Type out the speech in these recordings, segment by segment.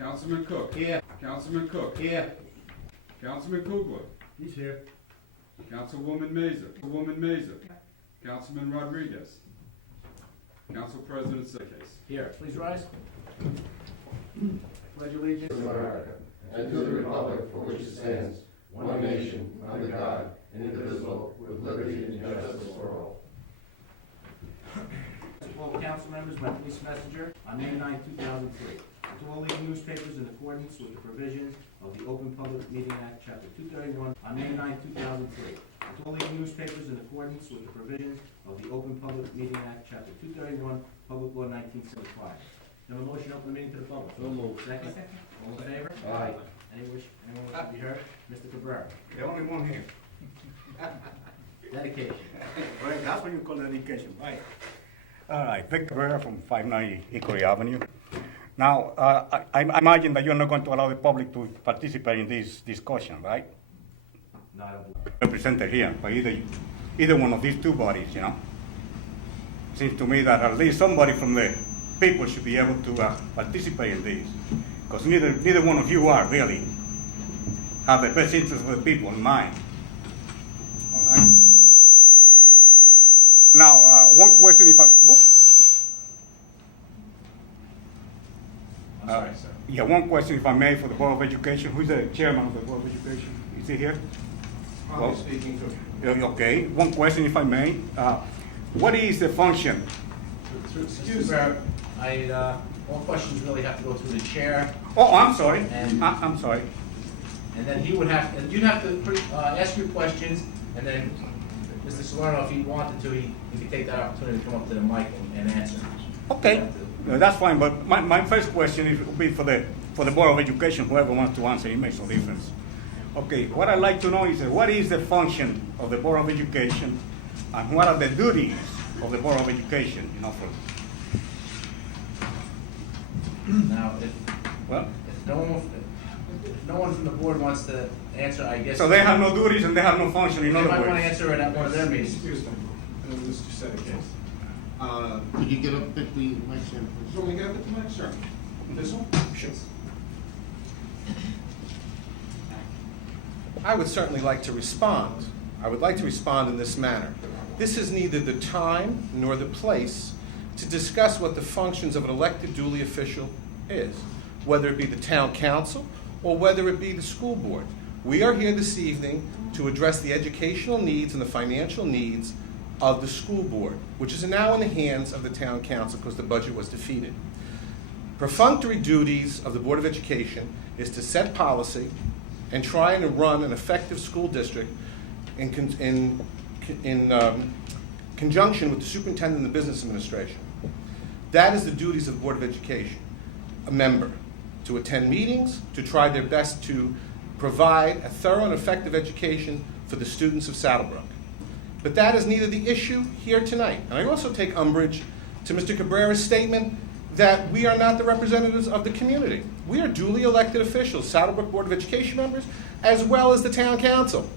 Councilman Cook. Here. Councilman Cook. Here. Councilman Kugler. He's here. Councilwoman Mazer. Councilman Rodriguez. Council President Case. Here. Please rise. Pledge allegiance. To America, and to the republic for which it stands, one nation, under God, indivisible, with liberty and justice for all. To all council members, my police messenger on May 9, 2003. To all leading newspapers in accordance with the provisions of the Open Public Meeting Act, Chapter 231, on May 9, 2003. To all leading newspapers in accordance with the provisions of the Open Public Meeting Act, Chapter 231, Public Law 1975. Do I have a motion to open the meeting to the public? So moved. Second. All in favor? Aye. Anyone wish to be heard? Mr. Cabrera. The only one here. Dedication. Right, that's what you call dedication, right? All right, Victor Cabrera from 590 Hickory Avenue. Now, I imagine that you're not going to allow the public to participate in this discussion, right? No, I don't believe. Represented here by either one of these two bodies, you know? Seems to me that at least somebody from the people should be able to participate in this, because neither one of you are really have the best interest of the people in mind. All right. Now, one question, if I. I'm sorry, sir. Yeah, one question, if I may, for the Board of Education. Who's the chairman of the Board of Education? Is he here? I'll be speaking to him. Okay. One question, if I may. What is the function? Excuse me. All questions really have to go through the chair, Oh, I'm sorry. And- I'm sorry. and then he would have, and you'd have to ask your questions, and then Mr. Salerno, if he wanted to, he could take that opportunity to come up to the mic and answer. Okay, that's fine. But my first question will be for the Board of Education. Whoever wants to answer, it makes no difference. Okay, what I'd like to know is what is the function of the Board of Education, and what are the duties of the Board of Education? You know, Now, well, if no one from the board wants to answer, I guess. so they have no duties and they have no function. In They other might want to words, answer it at one of their meetings. Excuse me, Mr. Sedekis. Could you get up at the mic stand, please? You want me to get up at the mic, sir? This one? Sure. I would certainly like to respond. I would like to respond in this manner. This is neither the time nor the place to discuss what the functions of an elected duly official is, whether it be the town council or whether it be the school board. We are here this evening to address the educational needs and the financial needs of the school board, which is now in the hands of the town council because the budget was defeated. Perfunctory duties of the Board of Education is to set policy and try and run an effective school district in conjunction with the superintendent and the business administration. That is the duties of the Board of Education. A member to attend meetings, to try their best to provide a thorough and effective education for the students of Saddlebrook. But that is neither the issue here tonight. And I also take umbrage to Mr. Cabrera's statement that we are not the representatives of the community. We are duly elected officials, Saddlebrook Board of Education members, as well as the town council.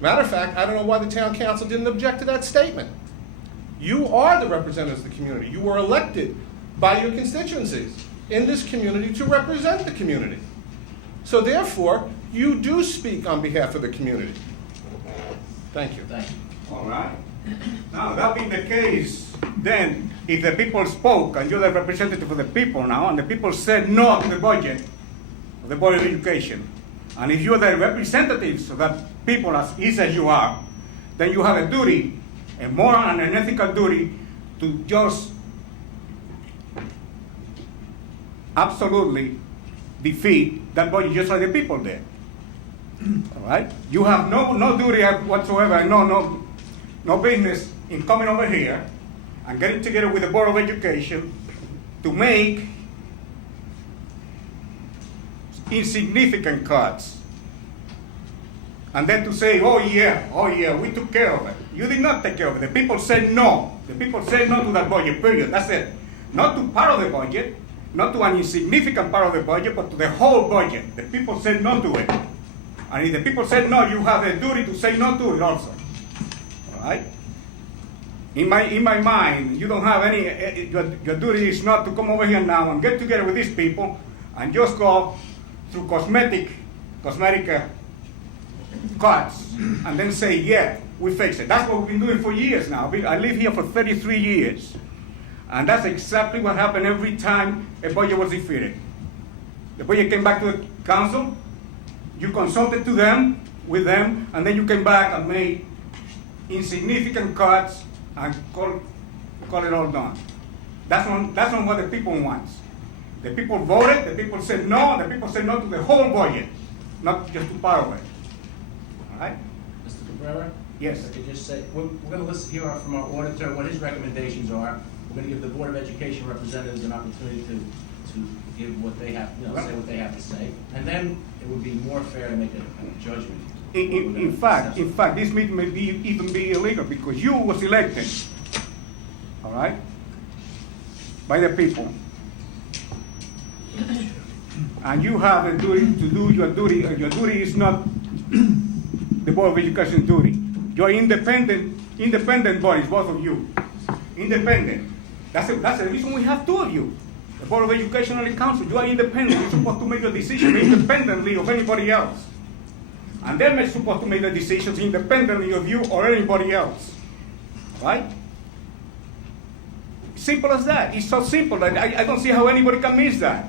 Matter of fact, I don't know why the town council didn't object to that statement. You are the representatives of the community. You were elected by your constituencies in this community to represent the community. So therefore, you do speak on behalf of the community. Thank you. Thank you. all right. Now, that being the case, then, if the people spoke, and you're the representative of the people now, and the people said no to the budget of the Board of Education, and if you're the representatives of that people, as easy as you are, then you have a duty, a moral and an ethical duty, to just absolutely defeat that budget just like the people did. All right? You have no duty whatsoever, no business in coming over here and getting together with the Board of Education to make insignificant cuts. And then to say, oh yeah, we took care of it. You did not take care of it. The people said no. The people said no to that budget, period. That's it. Not to part of the budget, not to an insignificant part of the budget, but to the whole budget. The people said no to it. And if the people said no, you have the duty to say no to it also. All right? In my mind, you don't have any, your duty is not to come over here now and get together with these people and just go through cosmetic cuts, and then say, yeah, we fix it. That's what we've been doing for years now. I live here for 33 years. And that's exactly what happened every time a budget was defeated. The budget came back to the council, you consulted with them, and then you came back and made insignificant cuts and call it all done. That's not what the people want. The people voted, the people said no to the whole budget, not just to part of it. All right? Mr. Cabrera? Yes. I could just say, we're going to listen here from our auditor what his recommendations are. We're going to give the Board of Education representatives an opportunity to give what they have, say what they have to say. And then it would be more fair to make a judgment. In fact, this meeting may even be illegal because you was elected, all right, by the people. And you have a duty to do your duty. Your duty is not the Board of Education duty. You're independent bodies, both of you. Independent. That's the reason we have two of you. The Board of Education and the Council. You are independent. You're supposed to make your decisions independently of anybody else. And they're supposed to make the decisions independently of you or anybody else. Right? Simple as that. It's so simple that I don't see how anybody can miss that.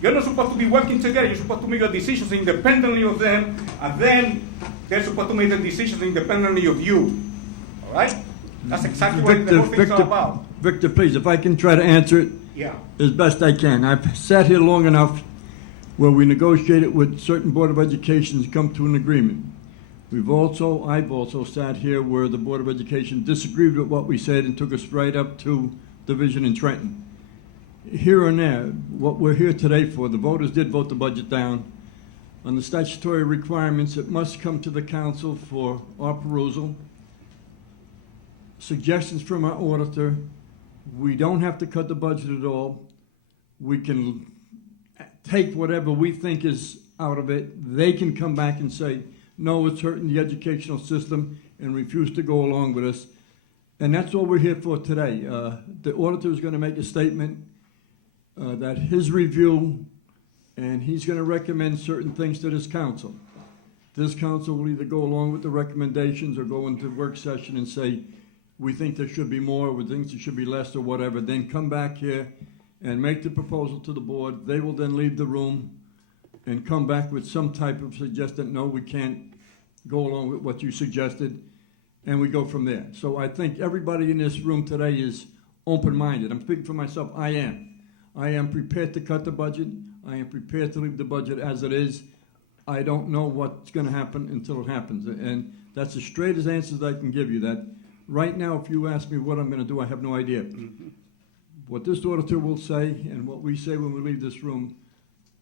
You're not supposed to be working together. You're supposed to make your decisions independently of them, and then they're supposed to make the decisions independently of you. All right? That's exactly what the whole thing's all about. Victor, please, if I can try to answer it Yeah. as best I can. I've sat here long enough where we negotiated with certain Board of Educations, come to an agreement. I've also sat here where the Board of Education disagreed with what we said and took us right up to division in Trenton. Here and there, what we're here today for, the voters did vote the budget down. On the statutory requirements, it must come to the council for our perusal. Suggestions from our auditor. We don't have to cut the budget at all. We can take whatever we think is out of it. They can come back and say, no, it's hurting the educational system, and refuse to go along with us. And that's all we're here for today. The auditor is going to make a statement that his review, and he's going to recommend certain things to this council. This council will either go along with the recommendations or go into work session and say, we think there should be more, we think there should be less, or whatever. Then come back here and make the proposal to the board. They will then leave the room and come back with some type of suggestion. No, we can't go along with what you suggested, and we go from there. So I think everybody in this room today is open-minded. I'm speaking for myself. I am prepared to cut the budget. I am prepared to leave the budget as it is. I don't know what's going to happen until it happens, and that's as straight as answers I can give you. That right now, if you ask me what I'm going to do, I have no idea. Mm-hmm. What this auditor will say and what we say when we leave this room,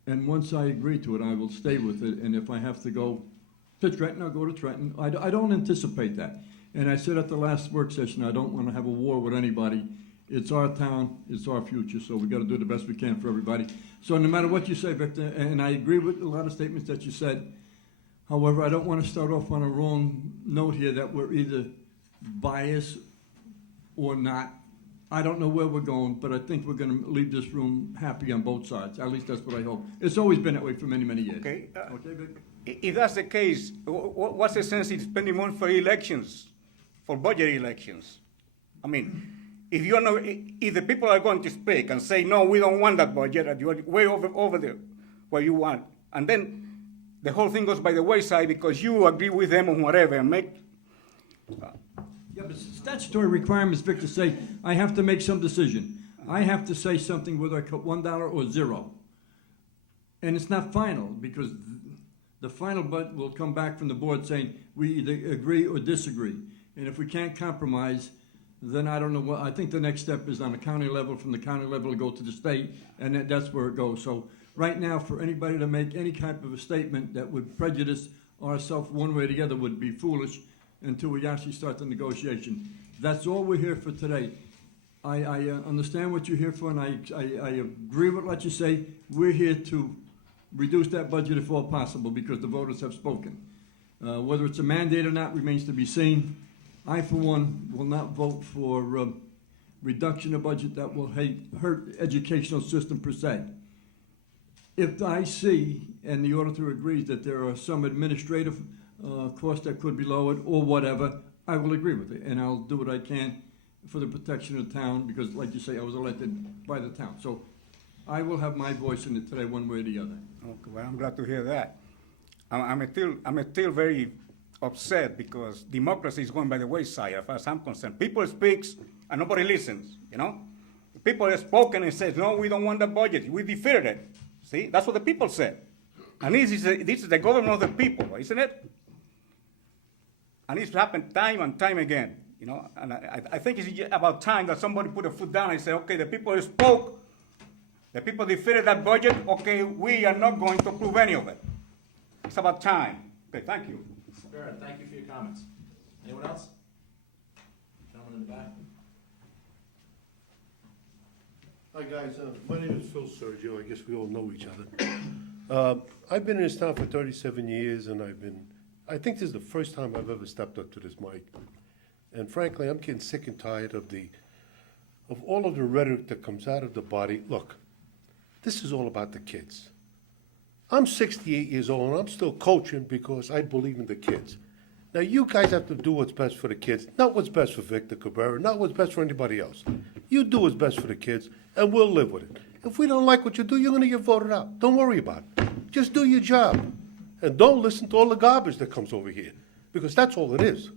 and once I agree to it, I will stay with it. And if I have to go to Trenton, I'll go to Trenton. I don't anticipate that. And I said at the last work session, I don't want to have a war with anybody. It's our town, it's our future, so we got to do the best we can for everybody. So no matter what you say, Victor, and I agree with a lot of statements that you said, however, I don't want to start off on a wrong note here that we're either biased or not. I don't know where we're going, but I think we're going to leave this room happy on both sides. At least that's what I hope. It's always been that way for many, many years. Okay. Okay, Victor? If that's the case, what's the sense in spending money for elections, for budget elections? I mean, if the people are going to speak and say, no, we don't want that budget, and you're way over there where you want, and then the whole thing goes by the wayside because you agree with them on whatever and make... Yeah, but statutory requirements, Victor, say I have to make some decision. I have to say something whether I cut $1 or zero. And it's not final because the final budget will come back from the board saying we either agree or disagree. And if we can't compromise, then I don't know what, I think the next step is on the county level, from the county level to go to the state, and that's where it goes. So right now, for anybody to make any type of a statement that would prejudice ourselves one way or the other would be foolish until we actually start the negotiation. That's all we're here for today. I understand what you're here for, and I agree with what you say. We're here to reduce that budget if all possible because the voters have spoken. Whether it's a mandate or not remains to be seen. I, for one, will not vote for reduction of budget that will hurt educational system per se. if I see, and the auditor agrees, that there are some administrative costs that could be lowered or whatever, I will agree with it, and I'll do what I can for the protection of the town, because like you say, I was elected by the town. So I will have my voice in it today, one way or the other. Okay, well, I'm glad to hear that. I'm still very upset because democracy is going by the wayside, as far as I'm concerned. People speak and nobody listens, you know? People have spoken and said, no, we don't want the budget. We defeated it. See, that's what the people said. And this is the government of the people, isn't it? And it's happened time and time again, you know? And I think it's about time that somebody put a foot down and say, okay, the people spoke, the people defeated that budget, okay, we are not going to approve any of it. It's about time. Okay, thank you. Fair, thank you for your comments. Anyone else? Gentleman in the back. Hi, guys. My name is Phil Sergio. I guess we all know each other. I've been in this town for 37 years, and I think this is the first time I've ever stepped up to this mic. And frankly, I'm getting sick and tired of all of the rhetoric that comes out of the body. Look, this is all about the kids. I'm 68 years old, and I'm still coaching because I believe in the kids. Now, you guys have to do what's best for the kids, not what's best for Victor Cabrera, not what's best for anybody else. You do what's best for the kids, and we'll live with it. If we don't like what you do, you're going to get voted out. Don't worry about it. Just do your job. And don't listen to all the garbage that comes over here, because that's all it is.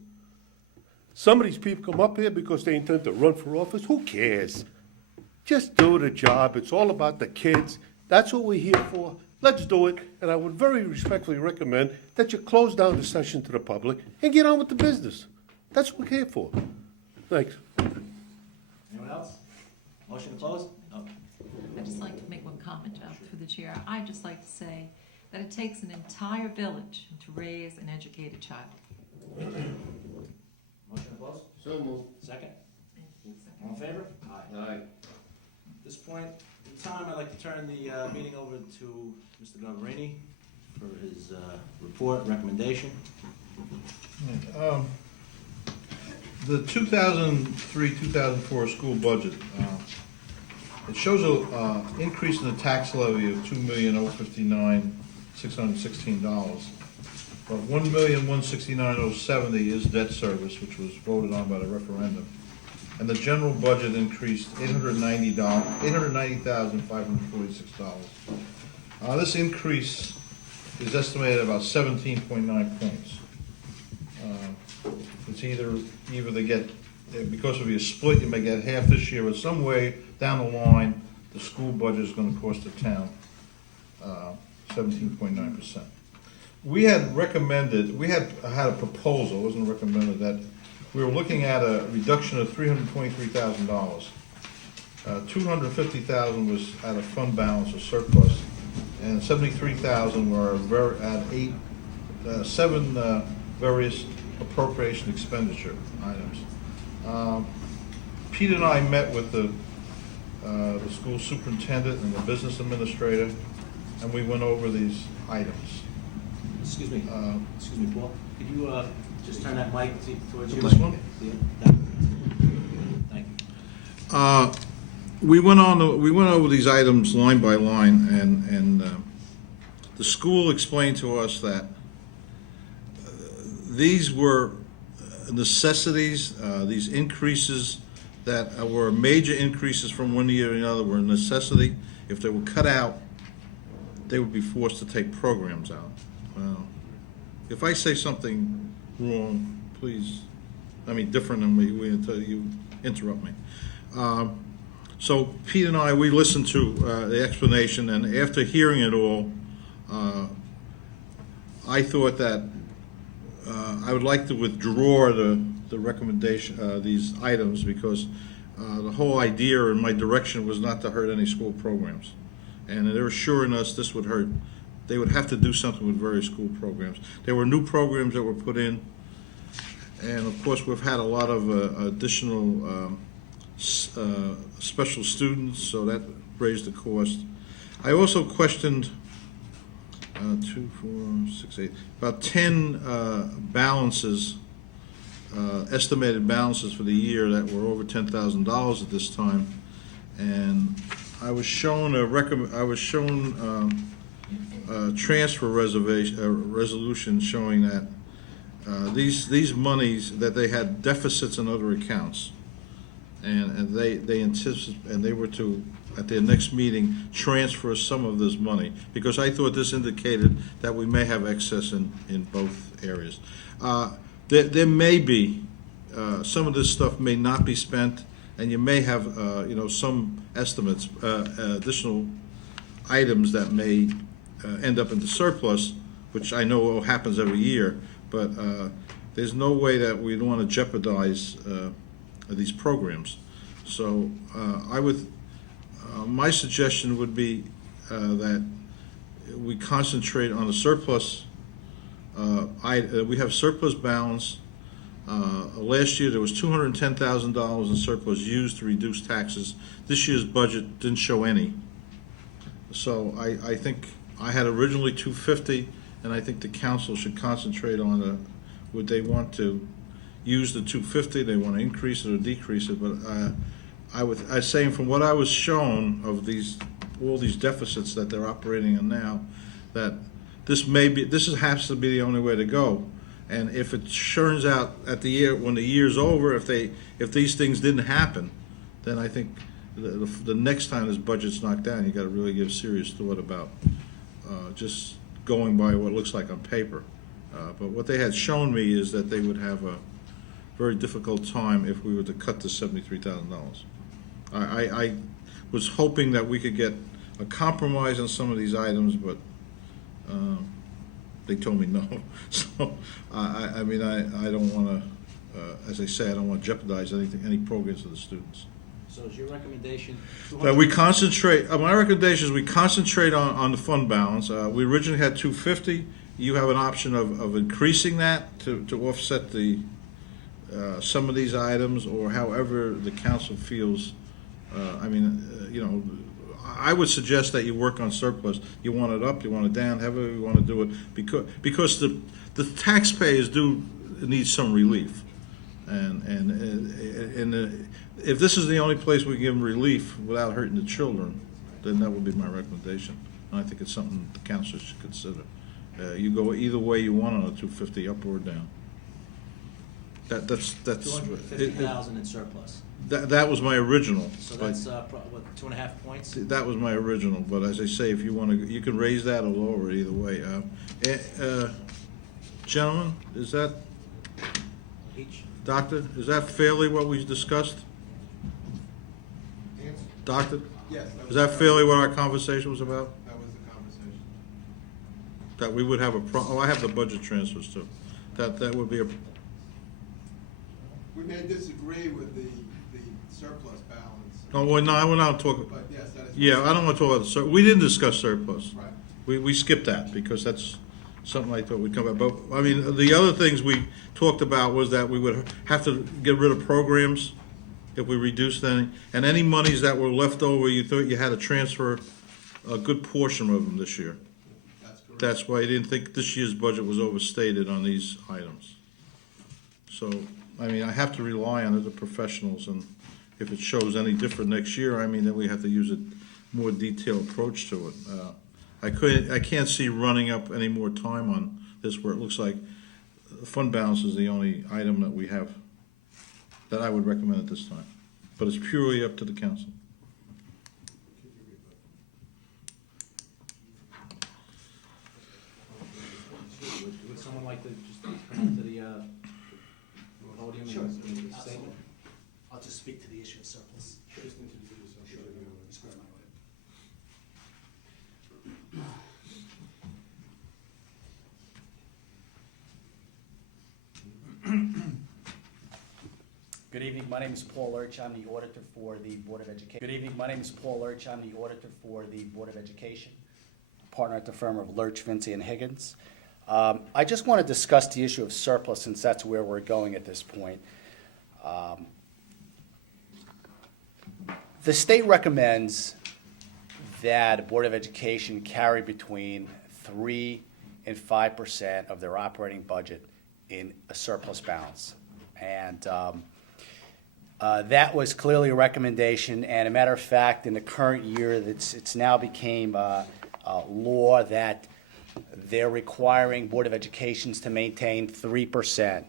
Some of these people come up here because they intend to run for office. Who cares? Just do the job. It's all about the kids. That's what we're here for. Let's do it, and I would very respectfully recommend that you close down the session to the public and get on with the business. That's what we're here for. Thanks. Anyone else? Motion to close? No. I'd just like to make one comment through the chair. I'd just like to say that it takes an entire village to raise and educate a child. Motion to close? So moved. Second? All in favor? Aye. At this point in time, I'd like to turn the meeting over to Mr. Gavarini for his report, recommendation. The 2003-2004 school budget, it shows an increase in the tax levy of $2,059,616. But $1,169,070 is debt service, which was voted on by the referendum. And the general budget increased $890,546. This increase is estimated at about 17.9 points. It's either they get, because of your split, you may get half this year, but some way down the line, the school budget is going to cost the town 17.9%. We had recommended, had a proposal, it wasn't recommended, that we were looking at a reduction of $323,000. $250,000 was at a fund balance or surplus, and $73,000 were at seven various appropriation expenditure items. Pete and I met with the school superintendent and the business administrator, and we went over these items. Excuse me, Paul. Could you just turn that mic towards you? This one? Yeah, that. Thank you. We went over these items line by line, and the school explained to us that these were necessities. These increases that were major increases from one year to another were a necessity. If they were cut out, they would be forced to take programs out. If I say something wrong, please, different than you interrupt me. So Pete and I, we listened to the explanation, and after hearing it all, I thought that I would like to withdraw the recommendation, these items, because the whole idea and my direction was not to hurt any school programs. And they're assuring us this would hurt. They would have to do something with various school programs. There were new programs that were put in, and of course we've had a lot of additional special students, so that raised the cost. I also questioned 2, 4, 6, 8, about 10 balances, estimated balances for the year that were over $10,000 at this time, and I was shown a transfer resolution showing that these monies, that they had deficits in other accounts, and they anticipate, and they were to, at their next meeting, transfer some of this money, because I thought this indicated that we may have excess in both areas. There may be, some of this stuff may not be spent, and you may have, some estimates, additional items that may end up in the surplus, which I know happens every year, but there's no way that we'd want to jeopardize these programs. So I would, my suggestion would be that we concentrate on the surplus. We have surplus balance. Last year there was $210,000 in surplus used to reduce taxes. This year's budget didn't show any. So I think I had originally $250, and I think the council should concentrate on would they want to use the $250, they want to increase it or decrease it, but I say from what I was shown of all these deficits that they're operating in now, that this has to be the only way to go. And if it turns out when the year's over, if these things didn't happen, then I think the next time this budget's knocked down, you got to really give serious thought about just going by what looks like on paper. But what they had shown me is that they would have a very difficult time if we were to cut the $73,000. I was hoping that we could get a compromise on some of these items, but they told me no. So I mean, I don't want to, as I say, I don't want to jeopardize any programs for the students. So is your recommendation? That we concentrate. My recommendation is we concentrate on the fund balance. We originally had $250. You have an option of increasing that to offset some of these items, or however the council feels. I would suggest that you work on surplus. You want it up, you want it down, however you want to do it, because the taxpayers do need some relief, and if this is the only place we give them relief without hurting the children, then that would be my recommendation. And I think it's something the council should consider. You go either way you want on a $250, up or down. That's 250,000 in surplus. That was my original. So that's what, 2.5 points. That was my original, but as I say, if you want to, you can raise that or lower it either way. Gentlemen, is that, Each. Doctor, is that fairly what we discussed? Doctor? Yes. Is that fairly what our conversation was about? That was the conversation. That we would have I have the budget transfers too. That would be a, We may disagree with the surplus balance, oh, well, no, we're not talking, but yes, that is. yeah, I don't want to talk about we didn't discuss surplus. Right. We skipped that because that's something I thought would come up. But, I mean, the other things we talked about was that we would have to get rid of programs if we reduced any, and any monies that were left over, you thought you had to transfer a good portion of them this year. That's correct. That's why I didn't think this year's budget was overstated on these items. So, I mean, I have to rely on the professionals, and if it shows any different next year, I mean, then we have to use a more detailed approach to it. I can't see running up any more time on this where it looks like fund balance is the only item that we have that I would recommend at this time. But it's purely up to the council. Would someone like to just come up to the podium and make a statement? I'll just speak to the issue of surplus. Good evening, my name is Paul Lurch, I'm the auditor for the Board of Education. Good evening, my name is Paul Lurch, I'm the auditor for the Board of Education, partner at the firm of Lurch, Vinci, and Higgins. I just want to discuss the issue of surplus since that's where we're going at this point. The state recommends that the Board of Education carry between 3 and 5% of their operating budget in a surplus balance. And That was clearly a recommendation, and a matter of fact, in the current year, it's now became law that they're requiring Board of Educations to maintain 3%.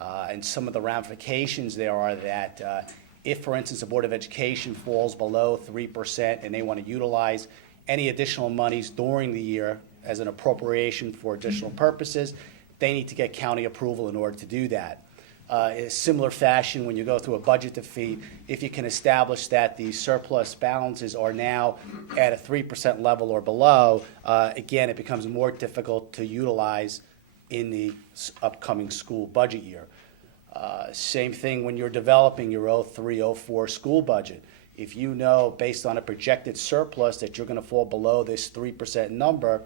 And some of the ramifications there are that if, for instance, the Board of Education falls below 3% and they want to utilize any additional monies during the year as an appropriation for additional purposes, they need to get county approval in order to do that. In a similar fashion, when you go through a budget defeat, if you can establish that the surplus balances are now at a 3% level or below, again, it becomes more difficult to utilize in the upcoming school budget year. Same thing when you're developing your 03-04 school budget. If you know, based on a projected surplus, that you're going to fall below this 3% number,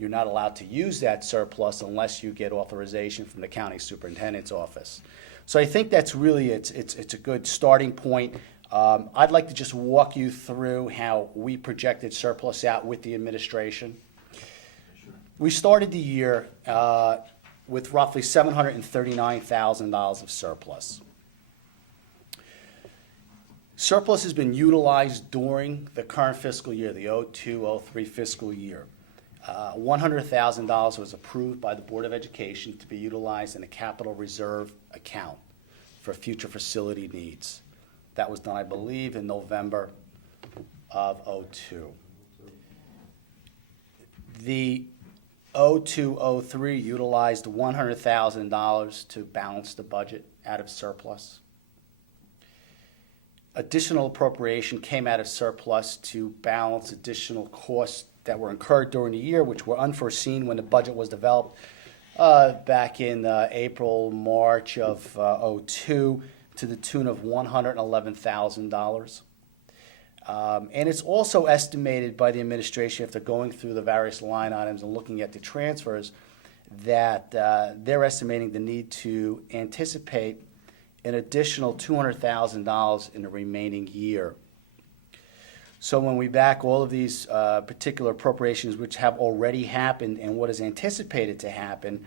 you're not allowed to use that surplus unless you get authorization from the county superintendent's office. So I think that's really, it's a good starting point. I'd like to just walk you through how we projected surplus out with the administration. We started the year with roughly $739,000 of surplus. Surplus has been utilized during the current fiscal year, the 02-03 fiscal year. $100,000 was approved by the Board of Education to be utilized in a capital reserve account for future facility needs. That was done, I believe, in November of 02. The 02-03 utilized $100,000 to balance the budget out of surplus. Additional appropriation came out of surplus to balance additional costs that were incurred during the year, which were unforeseen when the budget was developed back in April, March of 02 to the tune of $111,000. And it's also estimated by the administration, after going through the various line items and looking at the transfers, that they're estimating the need to anticipate an additional $200,000 in the remaining year. So when we back all of these particular appropriations, which have already happened, and what is anticipated to happen,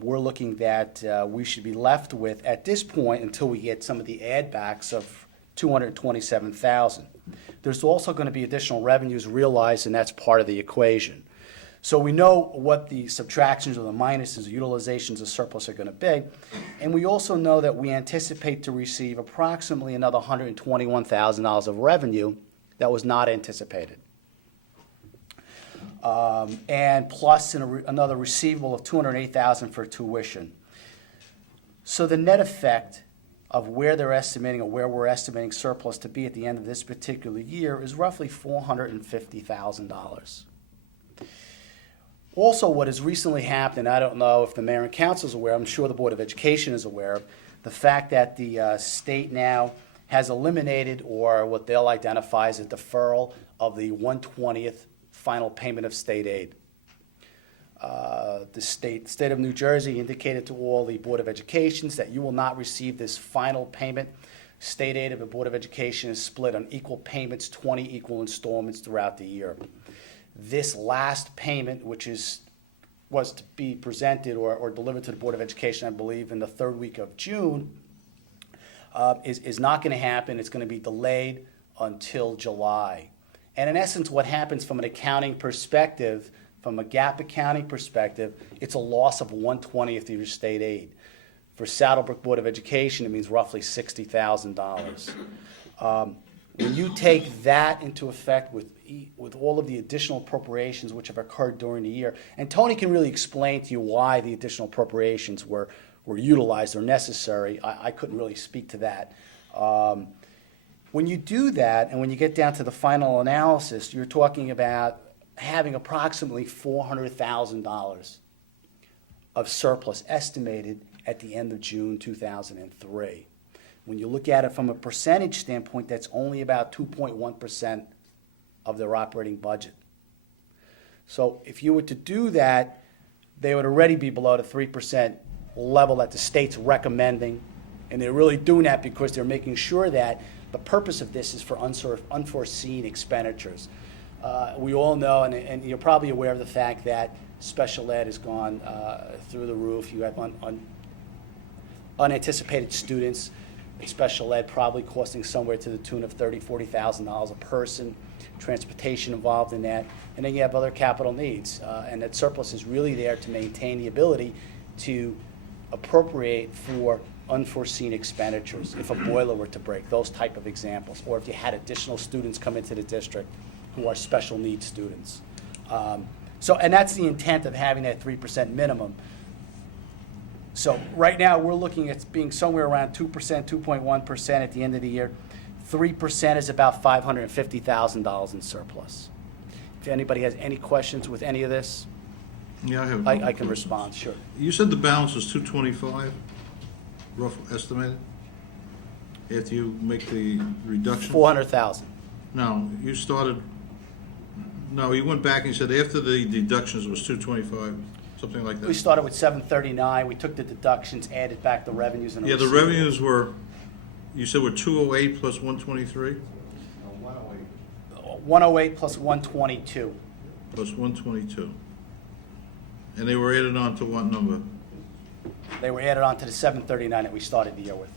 we're looking that we should be left with, at this point, until we get some of the add backs, of $227,000. There's also going to be additional revenues realized, and that's part of the equation. So we know what the subtractions or the minuses, the utilizations of surplus are going to be, and we also know that we anticipate to receive approximately another $121,000 of revenue that was not anticipated. And plus another receivable of $208,000 for tuition. So the net effect of where they're estimating, or where we're estimating surplus to be at the end of this particular year, is roughly $450,000. Also, what has recently happened, I don't know if the mayor and council is aware, I'm sure the Board of Education is aware of, the fact that the state now has eliminated, or what they'll identify as a deferral of, the 1/20th final payment of state aid. The state of New Jersey indicated to all the Board of Educations that you will not receive this final payment. State aid of the Board of Education is split on equal payments, 20 equal installments throughout the year. This last payment, which was to be presented or delivered to the Board of Education, I believe, in the third week of June, is not going to happen. It's going to be delayed until July. And in essence, what happens from an accounting perspective, from a GAAP accounting perspective, it's a loss of 1/20th of your state aid. For Saddlebrook Board of Education, it means roughly $60,000. When you take that into effect with all of the additional appropriations which have occurred during the year, and Tony can really explain to you why the additional appropriations were utilized or necessary. I couldn't really speak to that. When you do that, and when you get down to the final analysis, you're talking about having approximately $400,000 of surplus estimated at the end of June 2003. When you look at it from a percentage standpoint, that's only about 2.1% of their operating budget. So if you were to do that, they would already be below the 3% level that the state's recommending, and they're really doing that because they're making sure that the purpose of this is for unforeseen expenditures. We all know, and you're probably aware of the fact that special ed has gone through the roof. You have unanticipated students special ed probably costing somewhere to the tune of $30,000, $40,000 a person, transportation involved in that, and then you have other capital needs. And that surplus is really there to maintain the ability to appropriate for unforeseen expenditures, if a boiler were to break, those type of examples, or if you had additional students come into the district who are special needs students. And that's the intent of having that 3% minimum. So right now, we're looking at being somewhere around 2%, 2.1% at the end of the year. 3% is about $550,000 in surplus. If anybody has any questions with any of this, Yeah, I have. I can respond, sure. You said the balance was 225, rough estimated? After you make the reduction? 400,000. No, you started, no, you went back and said after the deductions was 225, something like We that. started with 739, we took the deductions, added back the revenues and. Yeah, the revenues were, you said were 208 plus 123? 108 plus 122. Plus 122. And they were added on to what number? They were added on to the 739 that we started the year with.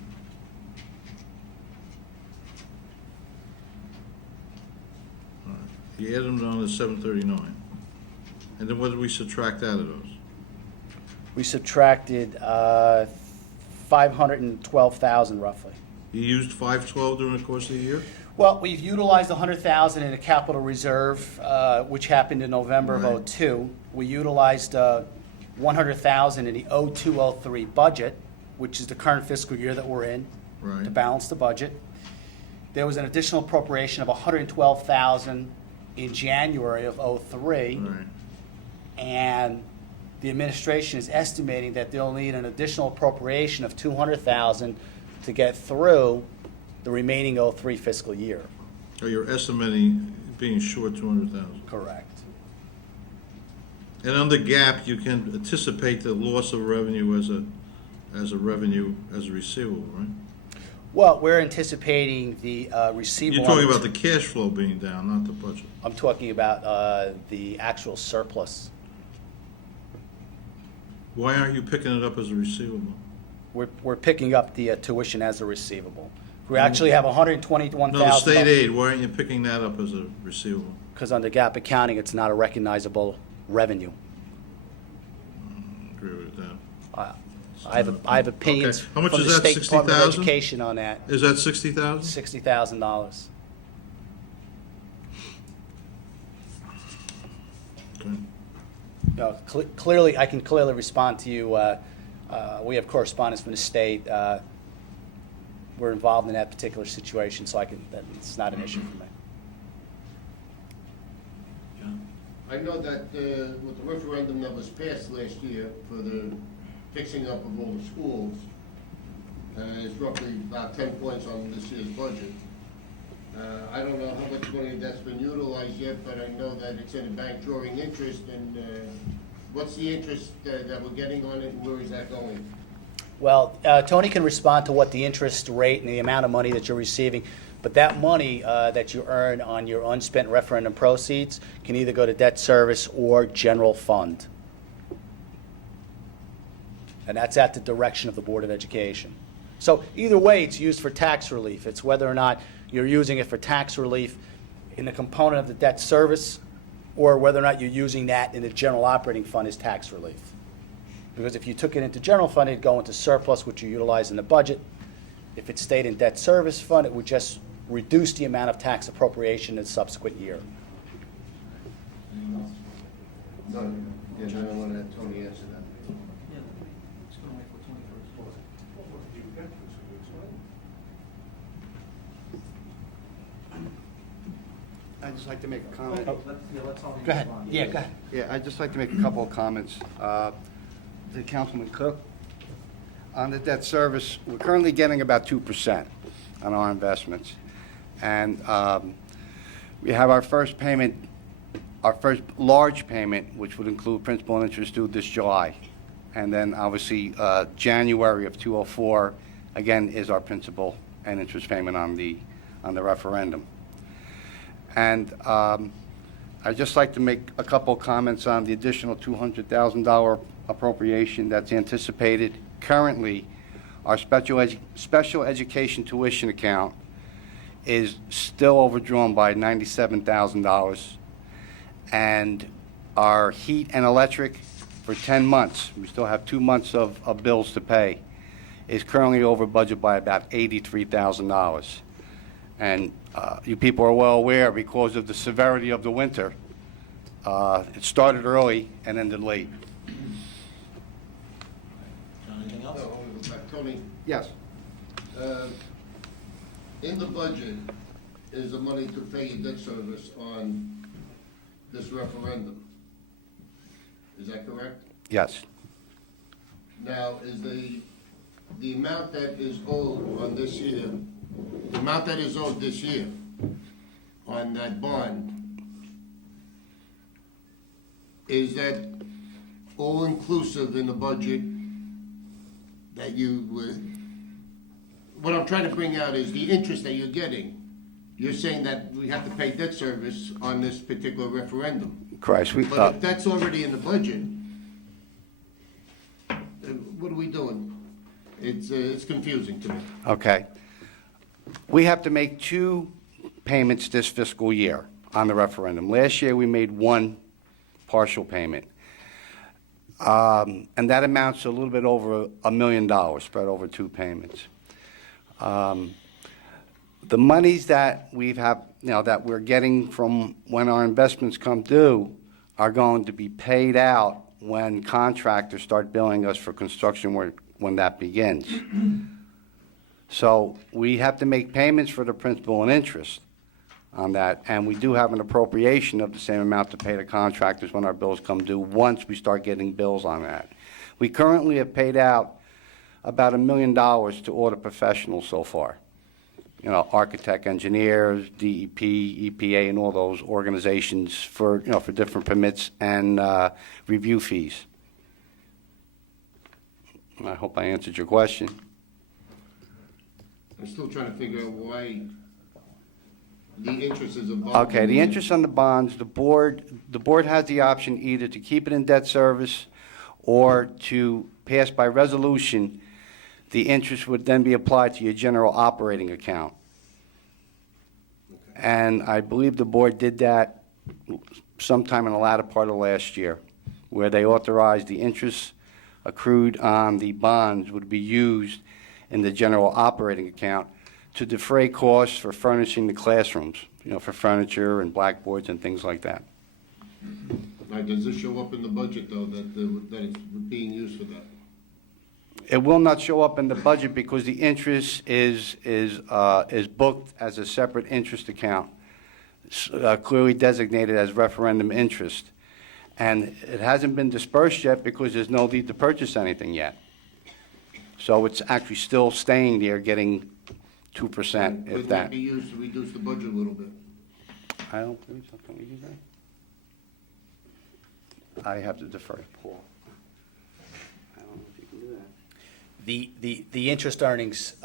All right. You added them on to 739. And then what did we subtract out of those? We subtracted 512,000 roughly. You used 512 during the course of the year? Well, we've utilized 100,000 in a capital reserve, which happened in November Right. of '02. We utilized 100,000 in the '02-03 budget, which is the current fiscal year that we're in, Right. to balance the budget. There was an additional appropriation of 112,000 in January of '03. Right. And the administration is estimating that they'll need an additional appropriation of 200,000 to get through the remaining '03 fiscal year. Oh, you're estimating being short 200,000. Correct. And under GAAP, you can anticipate the loss of revenue as a revenue, as a receivable, right? Well, we're anticipating the receivable. You're talking about the cash flow being down, not the budget. I'm talking about the actual surplus. Why aren't you picking it up as a receivable? We're picking up the tuition as a receivable. We actually have 121,000. No, the state aid, why aren't you picking that up as a receivable? Because under GAAP accounting, it's not a recognizable revenue. Agree with that. I have opinions Okay. How from much the is that, State Department of 60,000? Education on that. Is that 60,000? $60,000. Okay. No, clearly, I can clearly respond to you. We have correspondence from the state. We're involved in that particular situation, so it's not an issue for me. I know that with the referendum that was passed last year for the fixing up of all the schools, it's roughly about 10 points on this year's budget. I don't know how much money that's been utilized yet, but I know that it's in a bank drawing interest, and what's the interest that we're getting on it, and where is that going? Well, Tony can respond to what the interest rate and the amount of money that you're receiving, but that money that you earn on your unspent referendum proceeds can either go to debt service or general fund. And that's at the direction of the Board of Education. So either way, it's used for tax relief. It's whether or not you're using it for tax relief in the component of the debt service, or whether or not you're using that in the general operating fund as tax relief. Because if you took it into general fund, it'd go into surplus, which you utilize in the budget. If it stayed in debt service fund, it would just reduce the amount of tax appropriation in the subsequent year. No, yeah, I don't want to have Tony answer that. I'd just like to make a comment. Go ahead. Yeah, go ahead. Yeah, I'd just like to make a couple of comments. To Councilman Cook, on the debt service, we're currently getting about 2% on our investments. And we have our first payment, our first large payment, which would include principal and interest due this July. And then obviously, January of 2004, again, is our principal and interest payment on the referendum. And I'd just like to make a couple comments on the additional $200,000 appropriation that's anticipated. Currently, Our special education tuition account is still overdrawn by $97,000. And our heat and electric for 10 months, we still have 2 months of bills to pay, is currently over budget by about $83,000. And you people are well aware, because of the severity of the winter, it started early and ended late. Anything else? Tony, Yes. in the budget is the money to pay your debt service on this referendum. Is that correct? Yes. Now, is the amount that is owed on this year, the amount that is owed this year on that bond, is that all-inclusive in the budget that you would, what I'm trying to bring out is the interest that you're getting. You're saying that we have to pay debt service on this particular referendum. Christ, But if that's already in the budget, what are we doing? It's confusing to me. Okay. We have to make 2 payments this fiscal year on the referendum. Last year, we made 1 partial payment. And that amounts to a little bit over $1 million, spread over 2 payments. The monies that that we're getting from when our investments come due are going to be paid out when contractors start billing us for construction work when that begins. So we have to make payments for the principal and interest on that, and we do have an appropriation of the same amount to pay the contractors when our bills come due, once we start getting bills on that. We currently have paid out about $1 million to all the professionals so far. You know, architect, engineers, DEP, EPA, and all those organizations for different permits and review fees. I hope I answered your question. I'm still trying to figure out why the interest is above. Okay, the interest on the bonds, the board has the option either to keep it in debt service or to pass by resolution. The interest would then be applied to your general operating account. And I believe the board did that sometime in the latter part of last year, where they authorized the interest accrued on the bonds would be used in the general operating account to defray costs for furnishing the classrooms, for furniture and blackboards and things like that. Now, does this show up in the budget, though, that it's being used for that? It will not show up in the budget because the interest is booked as a separate interest account, clearly designated as referendum interest. And it hasn't been dispersed yet because there's no need to purchase anything yet. So it's actually still staying there, getting 2%, if Would that. be used to reduce the budget a little bit? I don't believe so. Can we do that? I have to defer to Paul. I don't know if you can do that. The interest earnings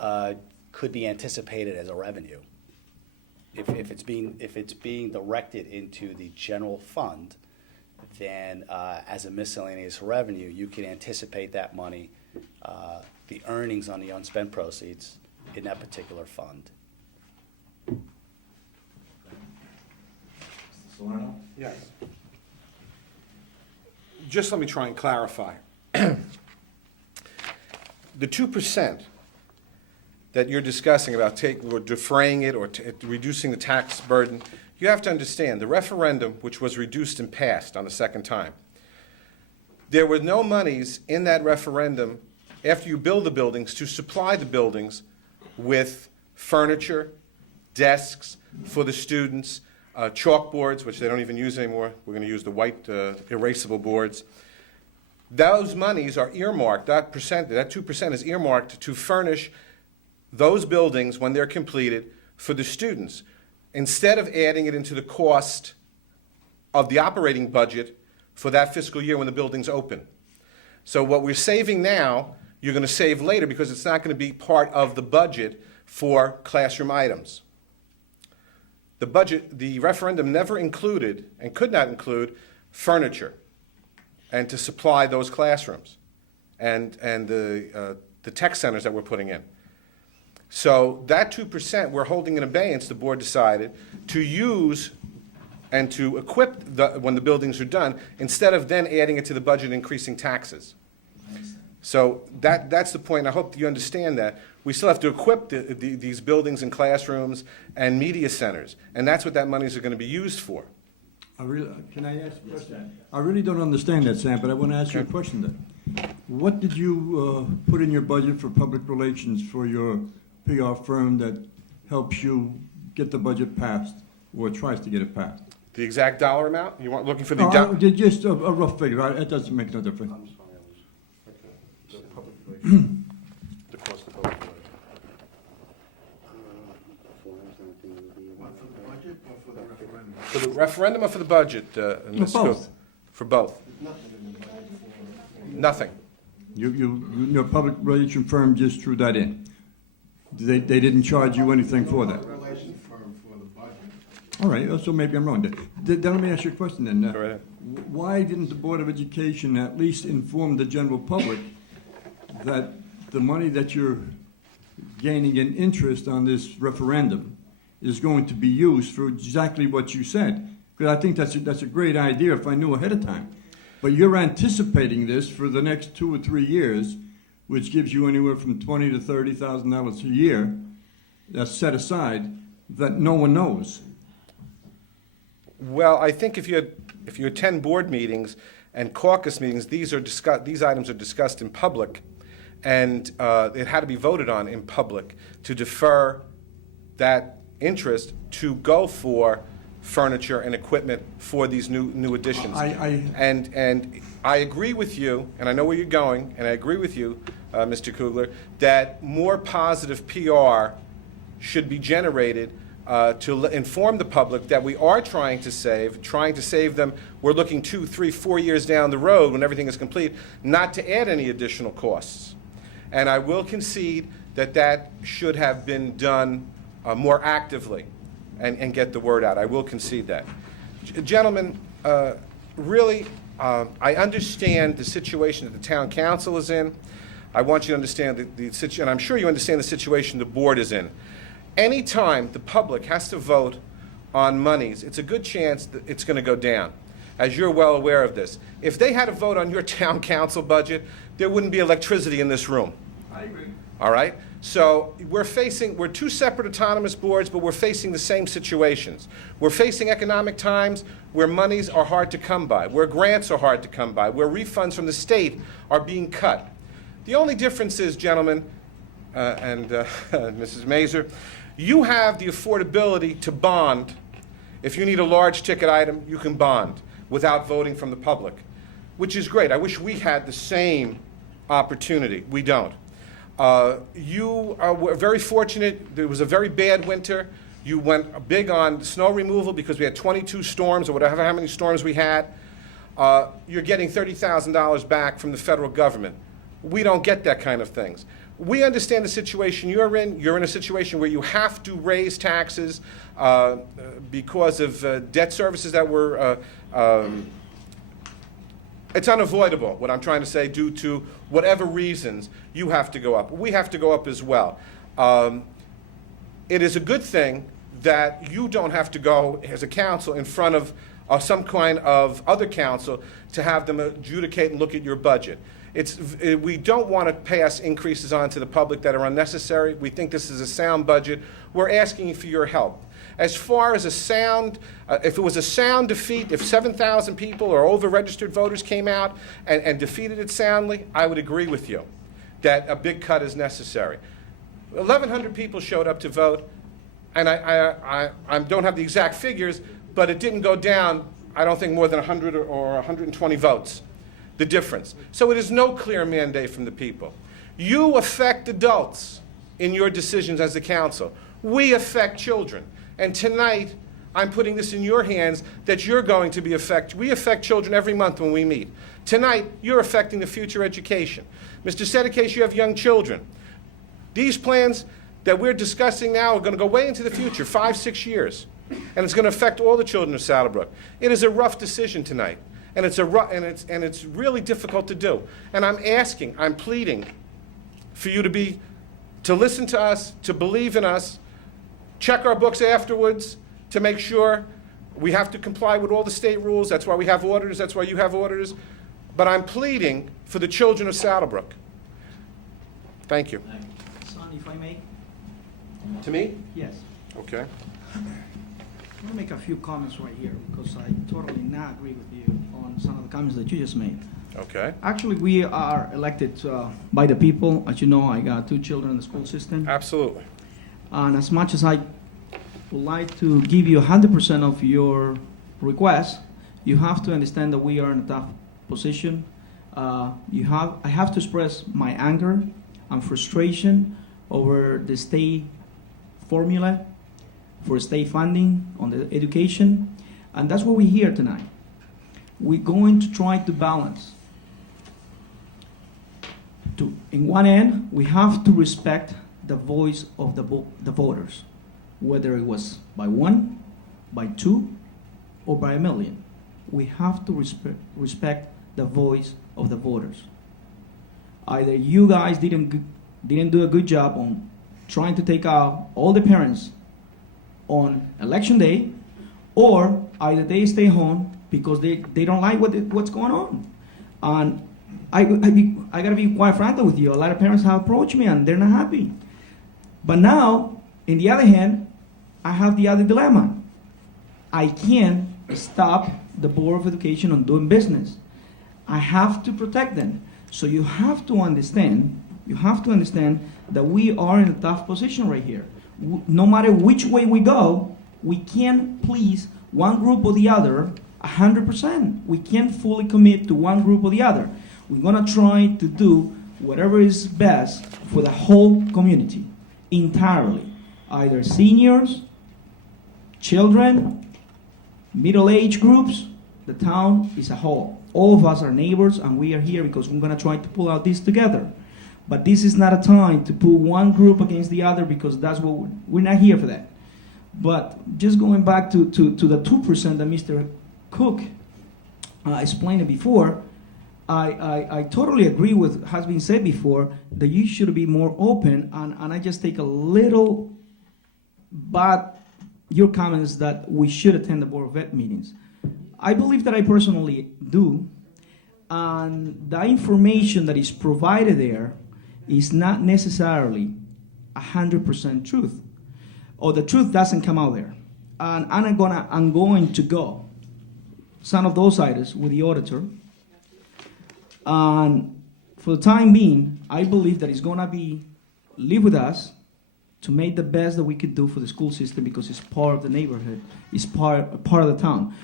could be anticipated as a revenue. If it's being directed into the general fund, then as a miscellaneous revenue, you can anticipate that money, the earnings on the unspent proceeds in that particular fund. Salerno? Yes. Just let me try and clarify. The 2% that you're discussing about or defraying it or reducing the tax burden, you have to understand, the referendum, which was reduced and passed on the second time, there were no monies in that referendum after you build the buildings to supply the buildings with furniture, desks for the students, chalkboards, which they don't even use anymore. We're going to use the white erasable boards. Those monies are earmarked, that 2% is earmarked to furnish those buildings when they're completed for the students, instead of adding it into the cost of the operating budget for that fiscal year when the building's open. So what we're saving now, you're going to save later because it's not going to be part of the budget for classroom items. The referendum never included and could not include furniture and to supply those classrooms. And the the tech centers that we're putting in. So that 2% we're holding in abeyance, the board decided, to use and to equip when the buildings are done, instead of then adding it to the budget and increasing taxes. So that's the point. I hope you understand that. We still have to equip these buildings and classrooms and media centers, and that's what that money is going to be used for. Can I ask a question? I really don't understand that, Sam, but I want to ask you a question then. What did you put in your budget for public relations for your PR firm that helps you get the budget passed, or tries to get it passed? The exact dollar amount? You want looking for the Just a rough figure. It doesn't make no difference. the cost of public relations. What, for the budget or for the referendum? For the referendum or for the budget, Ms. Cook? both. For both. Nothing. Your public relation firm just threw that in. They didn't charge you anything for that. Relation firm for the budget. All right, so maybe I'm wrong. Then let me ask you a question then. Go right ahead. Why didn't the Board of Education at least inform the general public that the money that you're gaining in interest on this referendum is going to be used for exactly what you said? Because I think that's a great idea if I knew ahead of time. But you're anticipating this for the next 2 or 3 years, which gives you anywhere from $20,000 to $30,000 a year that's set aside that no one knows. Well, I think if you attend board meetings and caucus meetings, these items are discussed in public, and it had to be voted on in public to defer that interest to go for furniture and equipment for these new additions. And I agree with you, and I know where you're going, and I agree with you, Mr. Kugler, that more positive PR should be generated to inform the public that we are trying to save them. We're looking 2, 3, 4 years down the road when everything is complete, not to add any additional costs. And I will concede that should have been done more actively and get the word out. I will concede that. Gentlemen, really, I understand the situation that the town council is in. I want you to understand the situation, and I'm sure you understand the situation the board is in. Anytime the public has to vote on monies, it's a good chance that it's going to go down, as you're well aware of this. If they had to vote on your town council budget, there wouldn't be electricity in this room. I agree. All right? So we're two separate autonomous boards, but we're facing the same situations. We're facing economic times where monies are hard to come by, where grants are hard to come by, where refunds from the state are being cut. The only difference is, gentlemen, and Mrs. Mazur, you have the affordability to bond. If you need a large ticket item, you can bond without voting from the public, which is great. I wish we had the same opportunity. We don't. You were very fortunate. There was a very bad winter. You went big on snow removal because we had 22 storms or whatever, how many storms we had. You're getting $30,000 back from the federal government. We don't get that kind of things. We understand the situation you're in. You're in a situation where you have to raise taxes because of debt services that were it's unavoidable, what I'm trying to say, due to whatever reasons, you have to go up. We have to go up as well. It is a good thing that you don't have to go as a council in front of some kind of other council to have them adjudicate and look at your budget. We don't want to pass increases on to the public that are unnecessary. We think this is a sound budget. We're asking for your help. As far as if it was a sound defeat, if 7,000 people or over-registered voters came out and defeated it soundly, I would agree with you that a big cut is necessary. 1,100 people showed up to vote, and I don't have the exact figures, but it didn't go down, I don't think, more than 100 or 120 votes, the difference. So it is no clear mandate from the people. You affect adults in your decisions as a council. We affect children. And tonight, I'm putting this in your hands that you're going to be affected. We affect children every month when we meet. Tonight, you're affecting the future education. Mr. Sedekes, you have young children. These plans that we're discussing now are going to go way into the future, 5, 6 years. And it's going to affect all the children of Saddlebrook. It is a rough decision tonight. And it's really difficult to do. And I'm pleading for you to listen to us, to believe in us, check our books afterwards to make sure we have to comply with all the state rules. That's why we have auditors, that's why you have auditors. But I'm pleading for the children of Saddlebrook. Thank you. Son, if I may? To me? Yes. Okay. I want to make a few comments right here because I totally not agree with you on some of the comments that you just made. Okay. Actually, we are elected by the people. As you know, I got 2 children in the school system. Absolutely. And as much as I would like to give you 100% of your requests, you have to understand that we are in a tough position. I have to express my anger and frustration over the state formula for state funding on the education, and that's what we're here tonight. We're going to try to balance. In one end, we have to respect the voice of the voters, whether it was by 1, by 2, or by 1 million. We have to respect the voice of the voters. Either you guys didn't do a good job on trying to take out all the parents on election day, or either they stay home because they don't like what's going on. And I gotta be quite frank with you. A lot of parents have approached me and they're not happy. But now, in the other hand, I have the other dilemma. I can't stop the Board of Education on doing business. I have to protect them. So you have to understand that we are in a tough position right here. No matter which way we go, we can't please one group or the other 100%. We can't fully commit to one group or the other. We're gonna try to do whatever is best for the whole community, entirely. Either seniors, children, middle-aged groups, the town is a whole. All of us are neighbors, and we are here because we're gonna try to pull out this together. But this is not a time to put one group against the other because that's what we're not here for that. But just going back to the 2% that Mr. Cook explained it before, I totally agree with what has been said before that you should be more open, and I just take a little but your comments that we should attend the Board of Ed meetings. I believe that I personally do, and the information that is provided there is not necessarily 100% truth, or the truth doesn't come out there. And I'm going to go some of those items with the auditor. And for the time being, I believe that it's gonna live with us to make the best that we could do for the school system because it's part of the neighborhood, it's part of the town.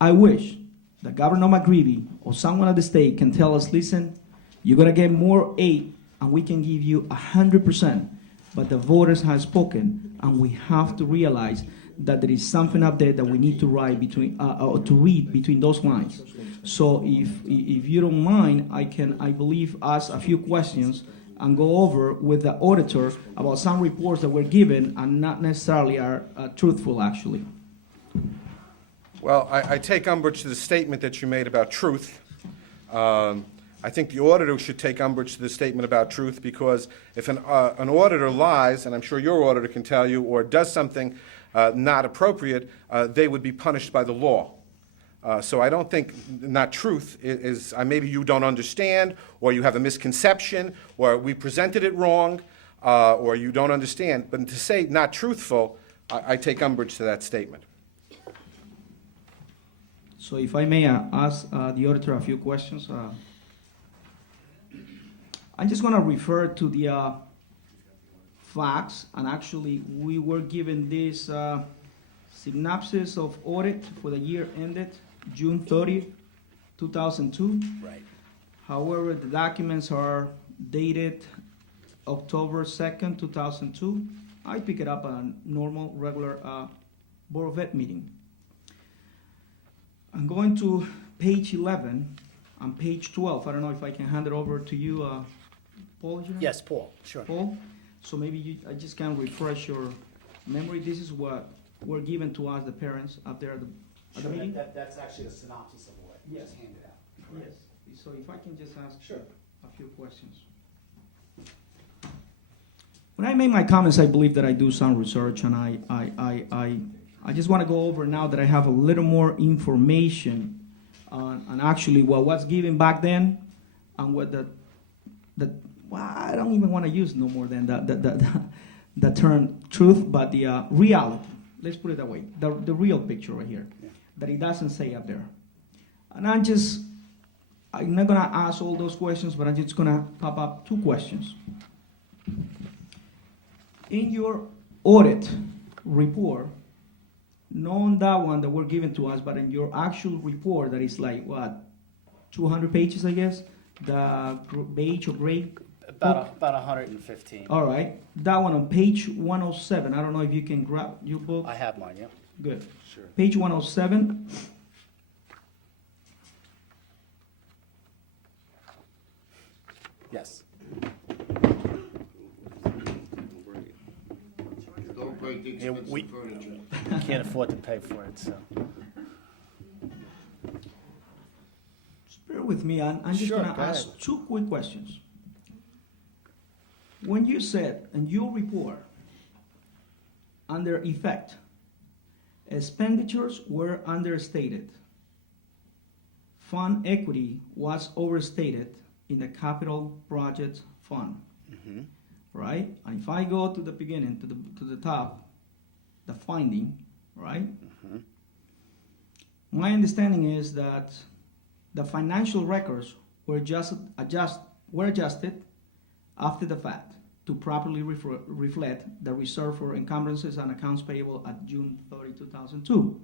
I wish that Governor McGreevy or someone at the state can tell us, listen, you're gonna get more aid and we can give you 100%, but the voters have spoken, and we have to realize that there is something up there that we need to write or to read between those lines. So if you don't mind, I believe ask a few questions and go over with the auditor about some reports that were given and not necessarily are truthful actually. Well, I take umbrage to the statement that you made about truth. I think the auditor should take umbrage to the statement about truth because if an auditor lies, and I'm sure your auditor can tell you, or does something not appropriate, they would be punished by the law. So I don't think not truth is maybe you don't understand, or you have a misconception, or we presented it wrong, or you don't understand. But to say not truthful, I take umbrage to that statement. So if I may ask the auditor a few questions. I'm just going to refer to the facts, and actually we were given this synopsis of audit for the year ended June 30, 2002. Right. However, the documents are dated October 2nd, 2002. I pick it up at a normal, regular Board of Ed meeting. I'm going to page 11 and page 12. I don't know if I can hand it over to you, Paul. Yes, Paul, sure. Paul, so maybe I just can refresh your memory. This is what were given to us, the parents, up there at the meeting. That's actually a synopsis of what Yes. just handed out. Yes. So if I can just ask Sure. a few questions. When I make my comments, I believe that I do some research, and I just want to go over now that I have a little more information on actually what was given back then and what well, I don't even want to use no more than the term truth, but the reality. Let's put it that way. The real picture right here, that it doesn't say up there. And I'm not going to ask all those questions, but I'm just going to pop up 2 questions. In your audit report, not on that one that were given to us, but in your actual report that is like, what, 200 pages, I guess? The beige or gray? About 115. All right. That one on page 107. I don't know if you can grab your book. I have mine, yeah. Good. Sure. Page 107. Yes. Don't break the Yeah, expensive we- furniture. Can't afford to pay for it, so. Just bear with me. I'm just Sure, going to go ask ahead. 2 quick questions. When you said in your report, under effect, expenditures were understated, fund equity was overstated in the capital project fund, right? And if I go to the beginning, to the top, the finding, right? My understanding is that the financial records were adjusted after the fact to properly reflect the reserve for encumbrances and accounts payable at June 30, 2002.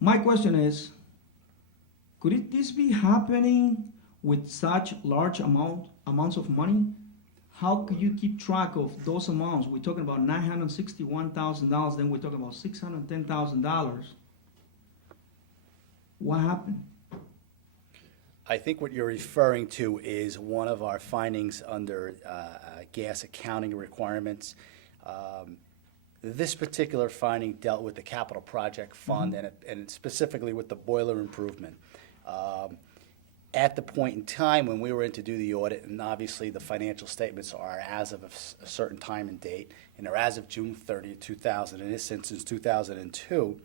My question is, could this be happening with such large amounts of money? How could you keep track of those amounts? We're talking about $961,000, then we're talking about $610,000. What happened? I think what you're referring to is one of our findings under gas accounting requirements. This particular finding dealt with the capital project fund and specifically with the boiler improvement. At the point in time when we were in to do the audit, and obviously the financial statements are as of a certain time and date, and they're as of June 30, 2000, in this instance 2002,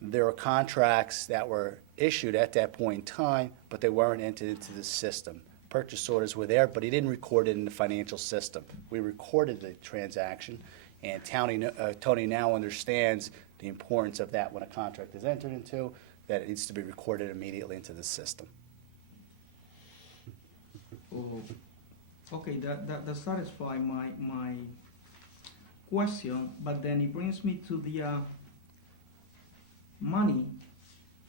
there are contracts that were issued at that point in time, but they weren't entered into the system. Purchase orders were there, but he didn't record it in the financial system. We recorded the transaction, and Tony now understands the importance of that when a contract is entered into, that it needs to be recorded immediately into the system. Oh, okay, that satisfies my question, but then it brings me to the money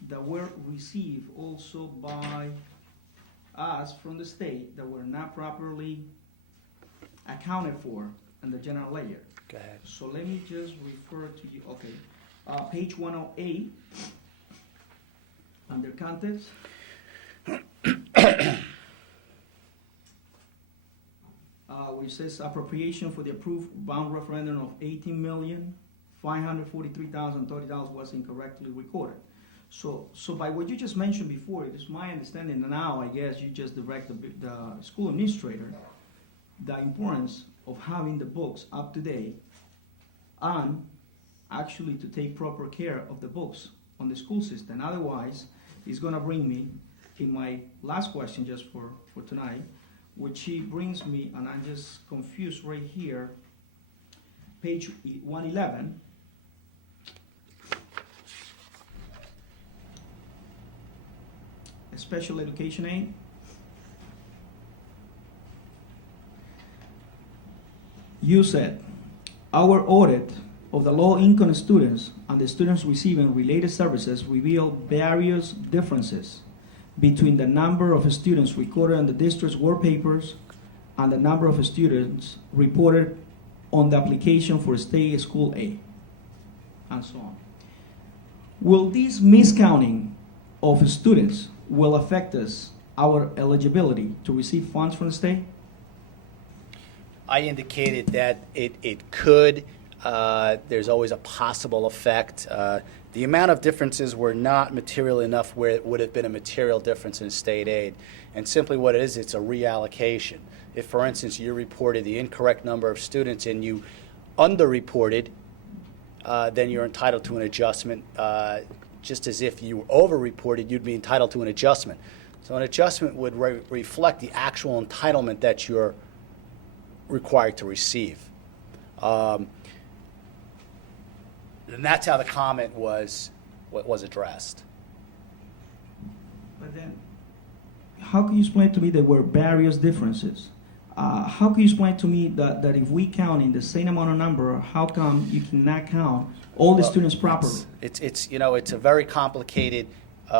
that were received also by us from the state that were not properly accounted for in the general ledger. Go ahead. So let me just refer to you, okay, page 108, under context. Where it says appropriation for the approved bond referendum of $18,543,030 was incorrectly recorded. So by what you just mentioned before, it is my understanding now, I guess you just direct the school administrator the importance of having the books up to date and actually to take proper care of the books on the school system. Otherwise, it's going to bring me in my last question just for tonight, which he brings me, and I'm just confused right here, page 111. Special education aid. You said, our audit of the low-income students and the students receiving related services revealed various differences between the number of students recorded in the district's work papers and the number of students reported on the application for state school aid, and so on. Will this miscounting of students will affect our eligibility to receive funds from the state? I indicated that it could. There's always a possible effect. The amount of differences were not material enough where it would have been a material difference in state aid. And simply what it is, it's a reallocation. if, for instance, you reported the incorrect number of students and you underreported, then you're entitled to an adjustment. Just as if you overreported, you'd be entitled to an adjustment. So an adjustment would reflect the actual entitlement that you're required to receive. And that's how the comment was addressed. But then, how can you explain to me there were various differences? How can you explain to me that if we count in the same amount of number, how come you cannot count all the students properly? It's a very complicated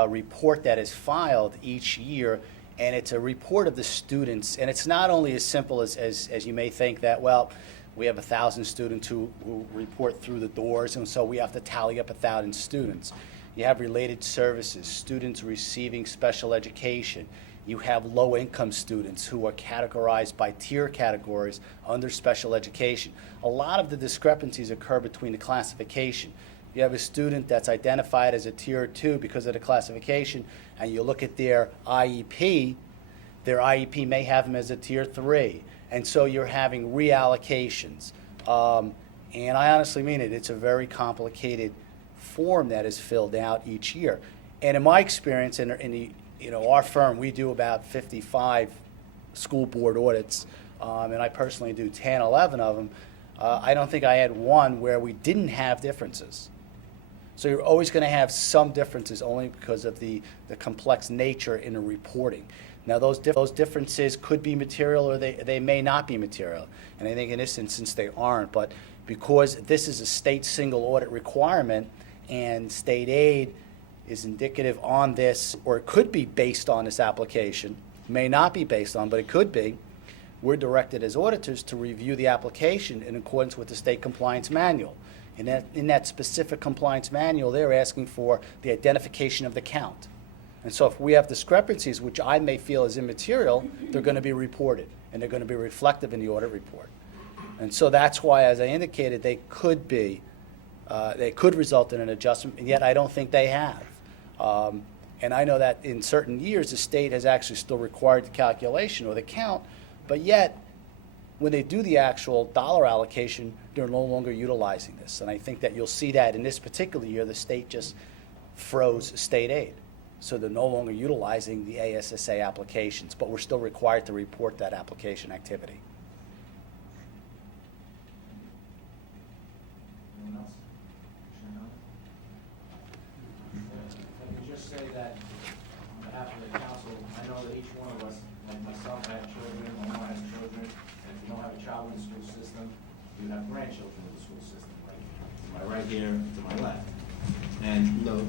report that is filed each year, and it's a report of the students, and it's not only as simple as you may think that, well, we have 1,000 students who report through the doors, and so we have to tally up 1,000 students. You have related services, students receiving special education. You have low-income students who are categorized by tier categories under special education. A lot of the discrepancies occur between the classification. You have a student that's identified as a tier 2 because of the classification, and you look at their IEP may have them as a tier 3. And so you're having reallocations. And I honestly mean it. It's a very complicated form that is filled out each year. And in my experience, in our firm, we do about 55 school board audits, and I personally do 10, 11 of them. I don't think I had one where we didn't have differences. So you're always going to have some differences only because of the complex nature in the reporting. Now, those differences could be material or they may not be material. And I think in this instance they aren't. But because this is a state single audit requirement and state aid is indicative on this, or it could be based on this application, may not be based on, but it could be, we're directed as auditors to review the application in accordance with the state compliance manual. And in that specific compliance manual, they're asking for the identification of the count. And so if we have discrepancies, which I may feel is immaterial, they're going to be reported, and they're going to be reflective in the audit report. And so that's why, as I indicated, they could result in an adjustment, and yet I don't think they have. And I know that in certain years, the state has actually still required the calculation or the count, but yet, when they do the actual dollar allocation, they're no longer utilizing this. And I think that you'll see that in this particular year, the state just froze state aid. So they're no longer utilizing the ASSA applications, but we're still required to report that application activity. Anyone else? Let me just say that on behalf of the council, I know that each one of us, like myself, I have children, my mom has children, and if you don't have a child in the school system, you have grandchildren in the school system, right? To my right here, to my left. And No.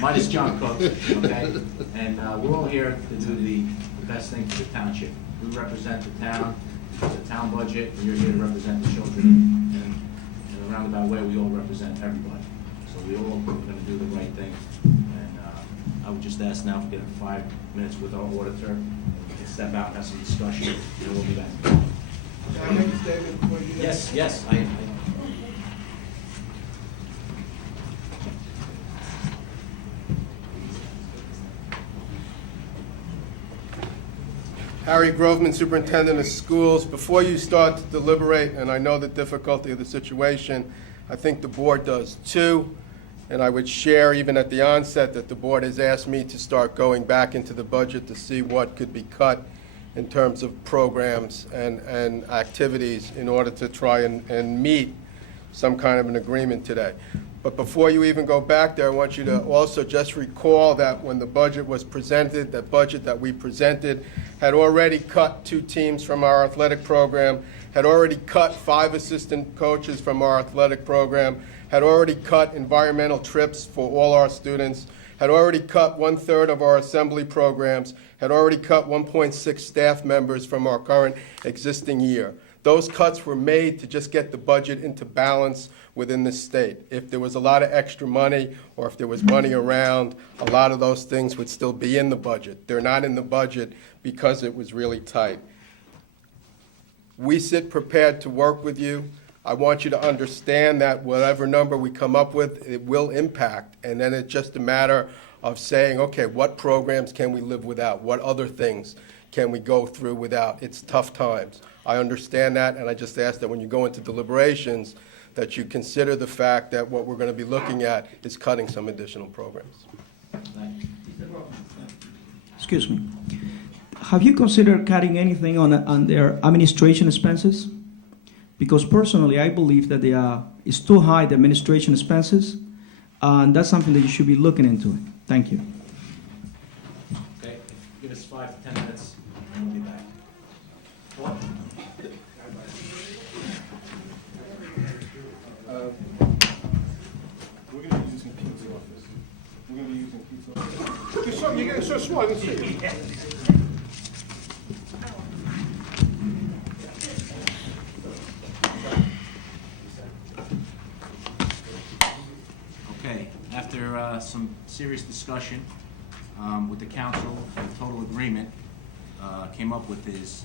mine is John Cook, okay? And we're all here to do the best thing for the township. We represent the town, the town budget, and you're here to represent the children. And in a roundabout way, we all represent everybody. So we all are going to do the right thing. And I would just ask now if we get 5 minutes with our auditor, and step out and have some discussion, and we'll be back. Can I make a statement before you do that? Yes, Harry Groveman, Superintendent of Schools. Before you start to deliberate, and I know the difficulty of the situation, I think the board does too, and I would share even at the onset that the board has asked me to start going back into the budget to see what could be cut in terms of programs and activities in order to try and meet some kind of an agreement today. But before you even go back there, I want you to also just recall that when the budget was presented, that budget that we presented had already cut 2 teams from our athletic program, had already cut 5 assistant coaches from our athletic program, had already cut environmental trips for all our students, had already cut 1/3 of our assembly programs, had already cut 1.6 staff members from our current existing year. Those cuts were made to just get the budget into balance within the state. If there was a lot of extra money, or if there was money around, a lot of those things would still be in the budget. They're not in the budget because it was really tight. We sit prepared to work with you. I want you to understand that whatever number we come up with, it will impact, and then it's just a matter of saying, okay, what programs can we live without? What other things can we go through without? It's tough times. I understand that, and I just ask that when you go into deliberations, that you consider the fact that what we're going to be looking at is cutting some additional programs. Excuse me. Have you considered cutting anything on their administration expenses? Because personally, I believe that it's too high, the administration expenses, and that's something that you should be looking into. Thank you. Okay, give us 5 to 10 minutes, and we'll be back. We're going to be using Pete's office. We're going to be using Pete's office. You're getting so small, I didn't see it. Okay, after some serious discussion with the council, and total agreement came up with is,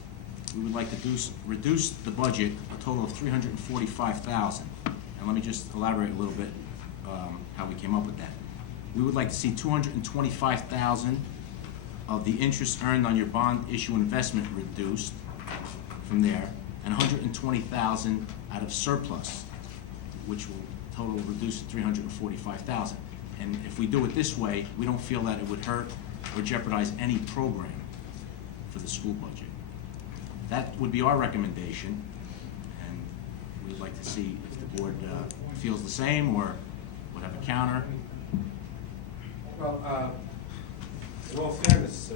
we would like to reduce the budget a total of $345,000. And let me just elaborate a little bit how we came up with that. We would like to see $225,000 of the interest earned on your bond issue investment reduced from there, and $120,000 out of surplus, which will total reduce to $345,000. And if we do it this way, we don't feel that it would hurt or jeopardize any program for the school budget. That would be our recommendation, and we'd like to see if the board feels the same or would have a counter. Well, in all fairness,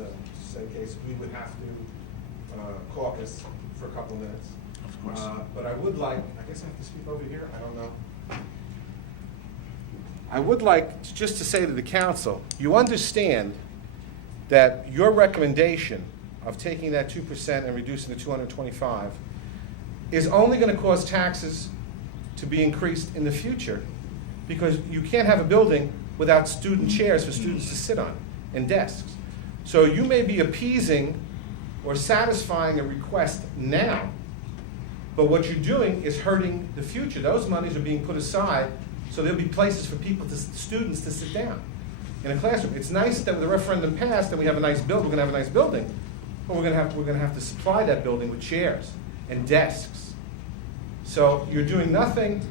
Case, we would have to caucus for a couple minutes. Of course. But I would like, I guess I have to speak over here, I don't know. I would like just to say to the council, you understand that your recommendation of taking that 2% and reducing the 225 is only going to cause taxes to be increased in the future, because you can't have a building without student chairs for students to sit on and desks. So you may be appeasing or satisfying a request now, but what you're doing is hurting the future. Those monies are being put aside, so there'll be places for students to sit down in a classroom. It's nice that the referendum passed and we have a nice building. We're going to have a nice building, but we're going to have to supply that building with chairs and desks. So you're doing nothing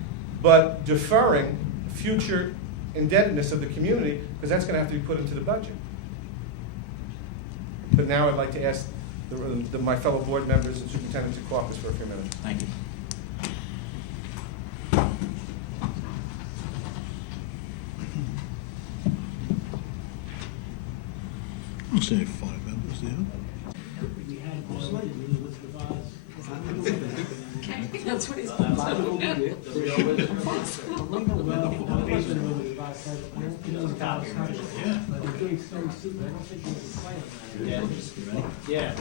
but deferring future indebtedness of the community, because that's going to have to be put into the budget. But now I'd like to ask my fellow board members and superintendent to caucus for a few minutes. Thank you. I'll say 5 members, yeah. Okay, that's what he's Yeah.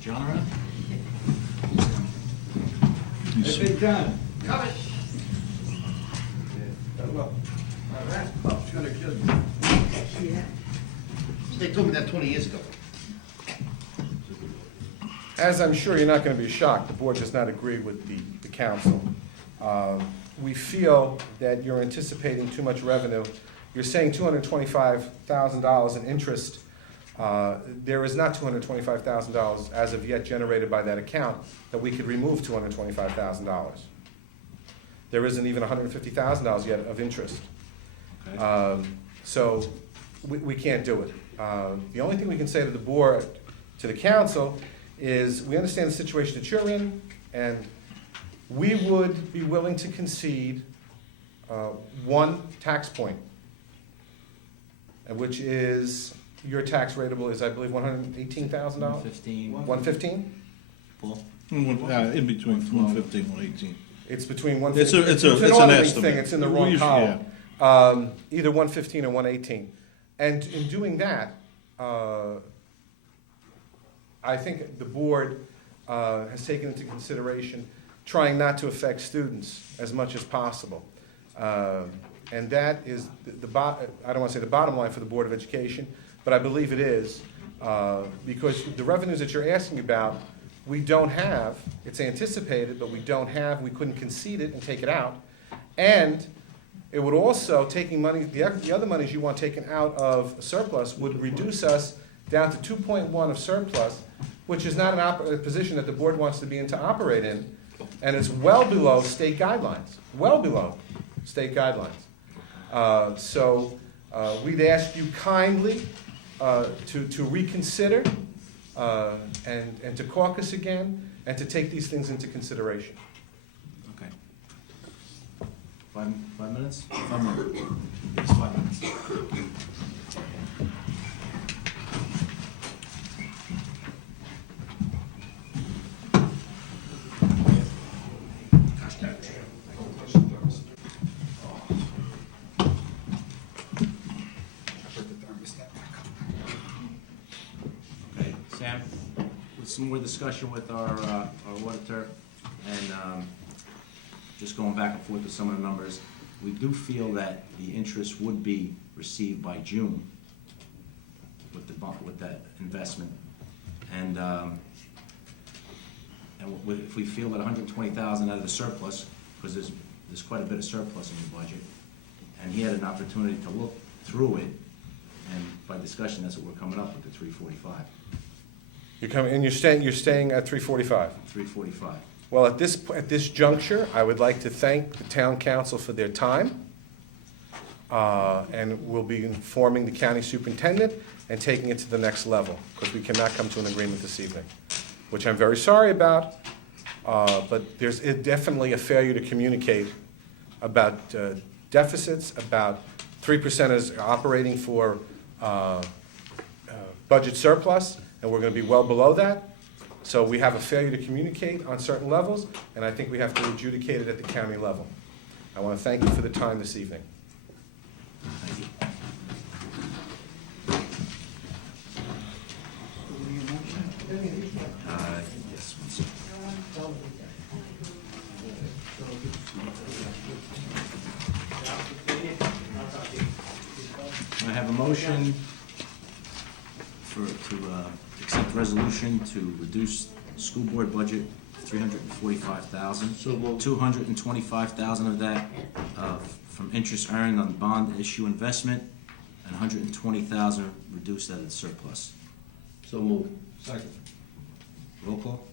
John around? Hey, John. They told me that 20 years ago. As I'm sure you're not going to be shocked, the board does not agree with the council. We feel that you're anticipating too much revenue. You're saying $225,000 in interest. There is not $225,000 as of yet generated by that account that we could remove $225,000. There isn't even $150,000 yet of interest. Okay. So we can't do it. The only thing we can say to the board, to the council, is we understand the situation that you're in, and we would be willing to concede one tax point, which is, your tax rateable is, I believe, $118,000? 115. 115? Paul? In between 150 and 118. It's between It's 115. an auditing estimate. thing, it's in the We wrong usually- column. Either 115 or 118. And in doing that, I think the board has taken into consideration trying not to affect students as much as possible. And that is I don't want to say the bottom line for the Board of Education, but I believe it is, because the revenues that you're asking about we don't have, it's anticipated, but we don't have, we couldn't concede it and take it out. And it would also, taking money, the other monies you want taken out of surplus would reduce us down to 2.1 of surplus, which is not a position that the board wants to be in to operate in, and it's well below state guidelines, well below state guidelines. So we'd ask you kindly to reconsider and to caucus again and to take these things into consideration. Okay. 5 minutes? 5 minutes. It's 5 minutes. Okay, Sam, with some more discussion with our auditor, and just going back and forth with some of the numbers, we do feel that the interest would be received by June with the bond, with that investment. And if we feel that 120,000 out of the surplus, because there's quite a bit of surplus in the budget, and he had an opportunity to look through it, and by discussion, that's what we're coming up with, the 345. You're staying at 345. 345. Well, at this juncture, I would like to thank the town council for their time, and we'll be informing the county superintendent and taking it to the next level, because we cannot come to an agreement this evening, which I'm very sorry about, but there's definitely a failure to communicate about deficits, about 3% is operating for budget surplus, and we're going to be well below that. So we have a failure to communicate on certain levels, and I think we have to adjudicate it at the county level. I want to thank you for the time this evening. Thank you. Yes, one second. I have a motion to accept resolution to reduce school board budget $345,000. So moved. $225,000 of that from interest earned on bond issue investment, and $120,000 reduced out of the surplus. So moved. Second. Roll call?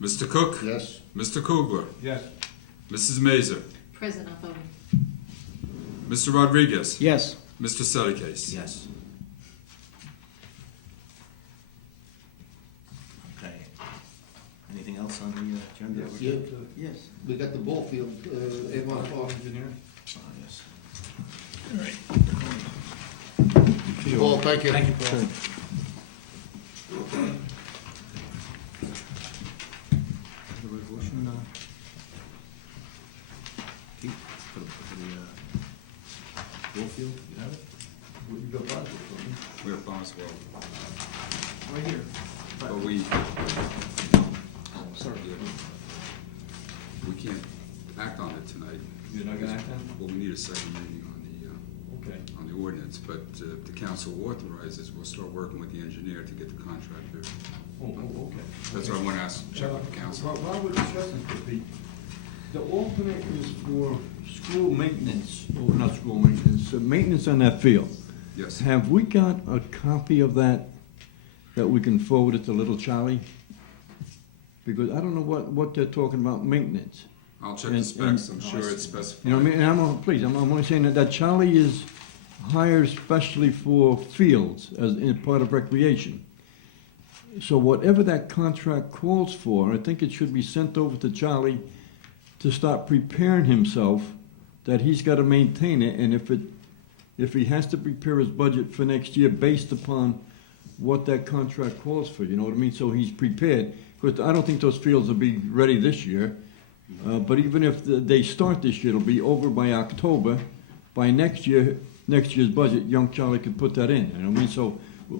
Mr. Cook? Yes. Mr. Kugler? Yes. Mrs. Mazer? President Uphoven. Mr. Rodriguez? Yes. Mr. Sedekis? Yes. Okay. Anything else on the agenda? Yes. We got the ball field, Avon Park. Oh, yes. Paul, thank you. Thank you, Paul. The resolution, Keith, for the ball field, you have it? We're Boswell. Right here. But we can't act on it tonight. You're not gonna act on it? Well, we need a second reading Okay. on the ordinance, but if the council authorizes, we'll start working with the engineer to get the contract there. Oh, okay. That's what I want to ask, check with the council. While we're discussing it, the alternate is for school maintenance, or not school maintenance, maintenance on that field. Yes. Have we got a copy of that we can forward it to little Charlie? Because I don't know what they're talking about maintenance. I'll check the specs, I'm sure it's specified. You know what I mean? And I'm only saying that Charlie is hired specially for fields as in part of recreation. So whatever that contract calls for, I think it should be sent over to Charlie to start preparing himself, that he's got to maintain it, and if he has to prepare his budget for next year based upon what that contract calls for, you know what I mean? So he's prepared, because I don't think those fields will be ready this year. But even if they start this year, it'll be over by October. By next year's budget, young Charlie could put that in. You know what I mean? So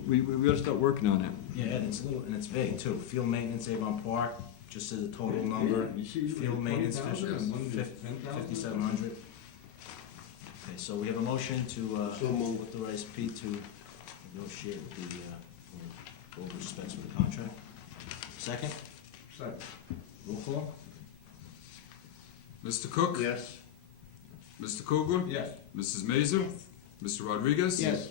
we gotta start working on that. Yeah, and it's vague too. Field maintenance, Avon Park, just as a total number. Field maintenance, 5,700. Okay, so we have a motion to authorize Pete to negotiate with the, over specs for the contract. Second? Second. Roll call? Mr. Cook? Yes. Mr. Kugler? Yes. Mrs. Mazer? Mr. Rodriguez? Yes.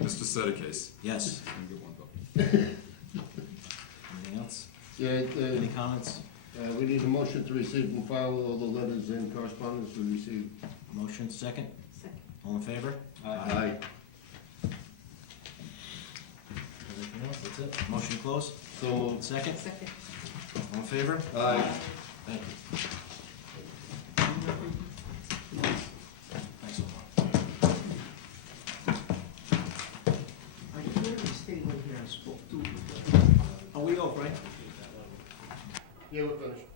Mr. Sedekase? Yes. Can I get one vote? Anything else? Yeah, Any comments? we need a motion to receive and file all the letters and correspondence we received. Motion, second? Second. All in favor? Aye. Anything else? That's it? Motion closed? So moved. Second? Second. All in favor? Aye. Thank you. Thanks a lot. Are you here to stay over here? I spoke to. Are we off, right? Yeah, we're finished.